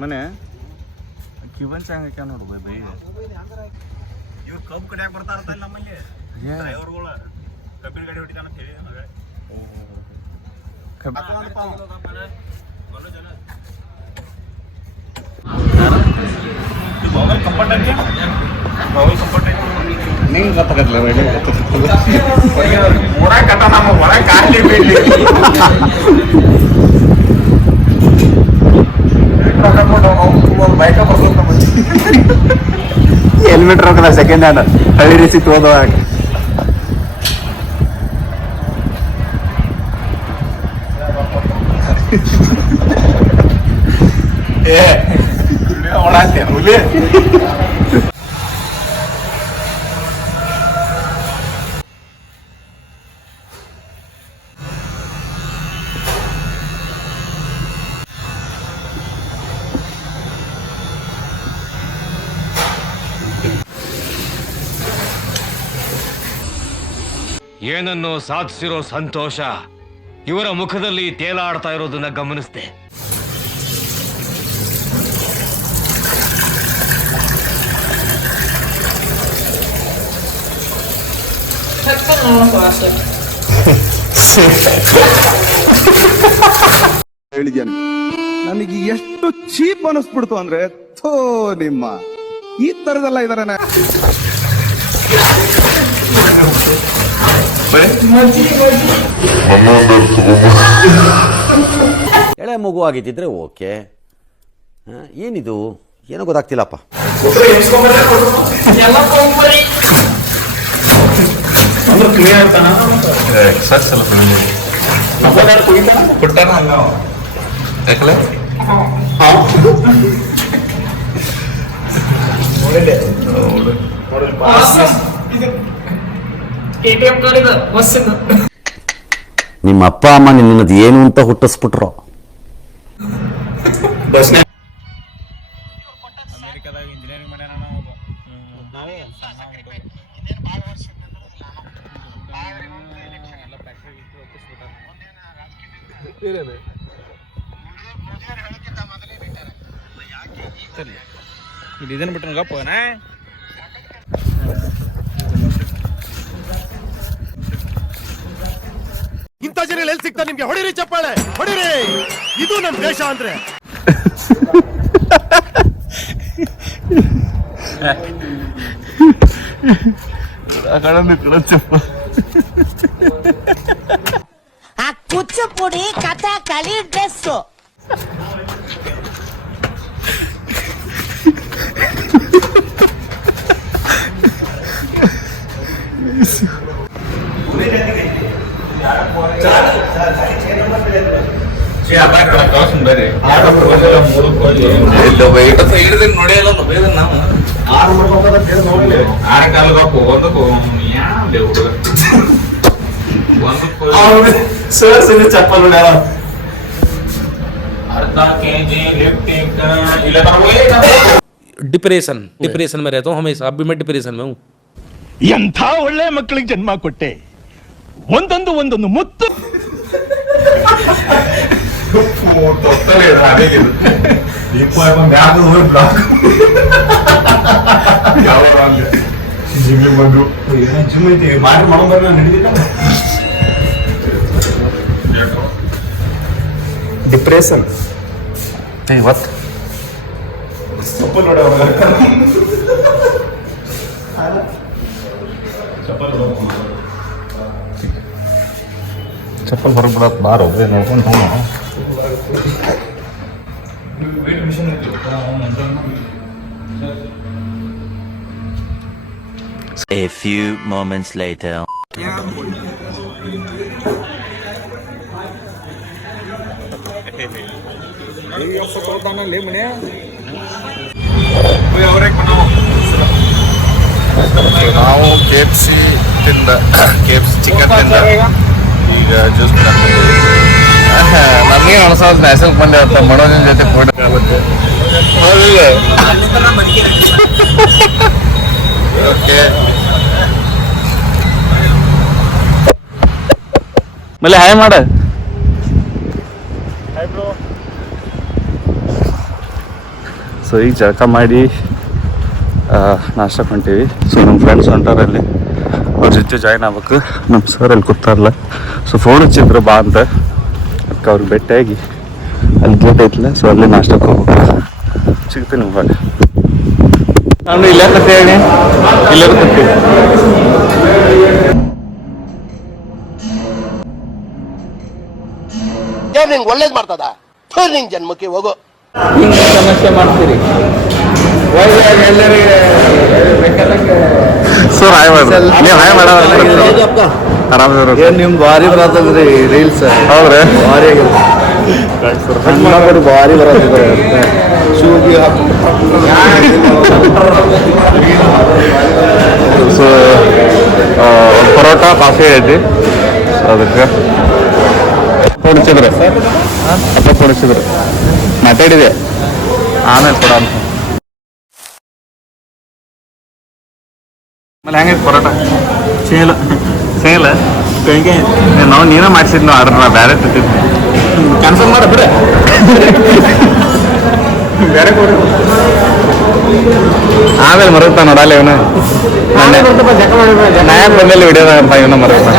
ಮನೆ ಕಿವನ್ ಚಾಂಗ್ ಹಾಕ್ಯ ನೋಡು ಬೈ ಇವ್ರು ಕಬ್ಬು ಕಡಿಯಾಕ ಬರ್ತಾರ ನಮ್ಮಲ್ಲಿ ಡ್ರೈವರ್ಗಳು ಕಬ್ಬಿನ ಗಾಡಿ ಹೊಡಿತಾನ ಅಂತ ಹೇಳಿ ಮೊಬೈಲ್ ಕಂಫರ್ಟ್ ಆಗಿ ಮೊಬೈಲ್ ಕಂಫರ್ಟ್ ಆಗಿ ನಿಂಗೆ ಗೊತ್ತಾಗತ್ತಲ್ಲ ಒಳ ಕಟ್ಟ ನಮ್ಮ ಒಳ ಕಾಲಿ ಬೀಳಿ ಬೈಕ ಬರ್ಬೇಕು ಹೆಲ್ಮೆಟ್ ರೊಕ್ಕದ ಸೆಕೆಂಡ್ ಹ್ಯಾಂಡ್ ಹಳ್ಳಿ ರಿಸಿಟ್ ಓದುವಾಗ ಒಳಾತೆ ಹುಲಿ ಏನನ್ನು ಸಾಧಿಸಿರೋ ಸಂತೋಷ ಇವರ ಮುಖದಲ್ಲಿ ತೇಲಾಡ್ತಾ ಇರೋದನ್ನ ಗಮನಿಸಿದೆ. ಹೇಳಿದ್ಯಾನೆ ನನಗೆ ಎಷ್ಟು ಚೀಪ್ ಅನಿಸ್ಬಿಡ್ತು ಅಂದ್ರೆ ಥೋ ನಿಮ್ಮ ಈ ತರದೆಲ್ಲ ಇದಾರೆ. ಎಳೆ ಮಗು ಆಗಿದ್ದಿದ್ರೆ ಓಕೆ, ಏನಿದು ಏನೋ ಗೊತ್ತಾಗ್ತಿಲ್ಲಪ್ಪ. ನಿಮ್ಮ ಅಪ್ಪ ಅಮ್ಮ ನಿನ್ನದು ಏನು ಅಂತ ಹುಟ್ಟಿಸ್ಬಿಟ್ರು. ಅಮೆರಿಕದಾಗ ಇಂಜಿನಿಯರಿಂಗ್ ಮಾಡ್ಯಾನ ಇದನ್ನ ಬಿಟ್ಟು ಗಪ್ಪನ ಇಂಥ ಜನ ಎಲ್ಲಿ ಸಿಗ್ತಾ ನಿಮ್ಗೆ? ಹೊಡಿರಿ ಚಪ್ಪಾಳೆ, ಹೊಡಿರಿ. ಇದು ನಮ್ ದೇಶ ಅಂದ್ರೆ. ಆ ಕುಚ್ಚುಪುಡಿ ಕಥಕಳಿ ಡ್ರೆಸ್ ಚಪ್ಪಲ್ डिप्रेशन में रहता हूँ हमेशा. अभी मैं डिप्रेशन में हूँ. ಎಂಥ ಒಳ್ಳೆ ಮಕ್ಕಳಿಗೆ ಜನ್ಮ ಕೊಟ್ಟೆ. ಒಂದೊಂದು ಒಂದೊಂದು ಮುತ್ತು. ಡಿಪ್ರೆಷನ್ ಇವತ್ತು ಚಪ್ಪಲ್ ಹೊರಗೆ ಬಿಡತ್ ಬಾರೋ ನೋಡ್ಕೊಂಡು ಹೋಗೋಣ. A few moments later. ನಾವು KFC ತಿಂದ KFC ಚಿಕನ್ ತಿಂದ ಈಗ ಜ್ಯೂಸ್ ನಮಗೆ ಅನ್ಸೋದು ನ್ಯಾಷನಲ್ ಬಂದೆ ಅಂತ ಮನೋಜನ್ ಜೊತೆ ಫೋಟೋ ಆಗುತ್ತೆ. ಓಕೆ ಮಲೆ ಹಾಯ್ ಮಾಡ. ಸೊ ಈಗ ಜಳಕ ಮಾಡಿ ನಾಷ್ಟಕ್ಕೆ ಹೊಂಟೀವಿ. ಸೊ ನಮ್ಮ ಫ್ರೆಂಡ್ಸ್ ಹೊಂಟಾರಲ್ಲಿ ಅವ್ರ ಜೊತೆ ಜಾಯ್ನ್ ಆಗ್ಬೇಕು. ನಮ್ಮ ಸರ್ ಅಲ್ಲಿ ಕೂತಾರಲ್ಲ, ಸೊ ಫೋನ್ ಹಚ್ಚಿದ್ರು ಬಾ ಅಂತ. ಅದಕ್ಕೆ ಅವ್ರಿಗೆ ಭೇಟಿಯಾಗಿ ಅಲ್ಲಿ ಗೇಟ್ ಐತಿಲ್ಲ, ಸೊ ಅಲ್ಲಿ ನಾಷ್ಟಕ್ಕೆ ಹೋಗ್ಬೇಕು. ಸಿಗ್ತೀನಿ ಇವಾಗ. ನಾನು ಇಲ್ಲೇ ಕತೆ ಹೇಳಿ ಇಲ್ಲೇ ಕೂತೀವಿ. ನಿಂಗೆ ಒಳ್ಳೇದ್ ಮಾಡ್ತದ ನಿಂಗೆ ಜನ್ಮಕ್ಕೆ ಹೋಗೋ. ಸಮಸ್ಯೆ ಮಾಡ್ತೀರಿ ಸರ್ ಹಾಯ್ ಮಾಡಿ ನೀವು ಹಾಯ್ ಮಾಡ ಆರಾಮಿದ್ರು ನಿಮ್ದು ಭಾರಿ ಬರತ್ತದ್ರಿ ರೀಲ್ಸ್. ಹೌದ್ರಿ ಭಾರಿ ಭಾರಿ ಬರತ್ತಿದ್ರೆ ಶೂಗಿ ಸೊ ಪರೋಟ ಕಾಫಿ ಐತಿ, ಅದಕ್ಕೆ ಕೊಡಿಸಿದ್ರು ಅಪ್ಪ ಕೊಡಿಸಿದ್ರು. ಮಾತಾಡಿದೆ ಆಮೇಲೆ ಕೊಡ ಅಂತ. ಆಮೇಲೆ ಹೆಂಗೈತೆ ಪರೋಟ? ಸೇಲ್ ಸೇಲ್ ನಾವು ನೀನೇ ಮಾಡಿಸಿದ್ನು ಆರ್ಡ್ರ್, ನಾ ಬೇರೆ ತಿಂತಿದ್ವಿ. ಕ್ಯಾನ್ಸಲ್ ಮಾಡ ಬಿಡ, ಬೇರೆ ಕೊಡಿ. ಆಮೇಲೆ ಮರುತ್ತಾ ನೋಡಲ್ಲ ಇವನು. ನಾ ಬಂದಲ್ಲಿ ವಿಡಿಯೋದಾಗ ಇವನ ಮರುತ್ತಾ.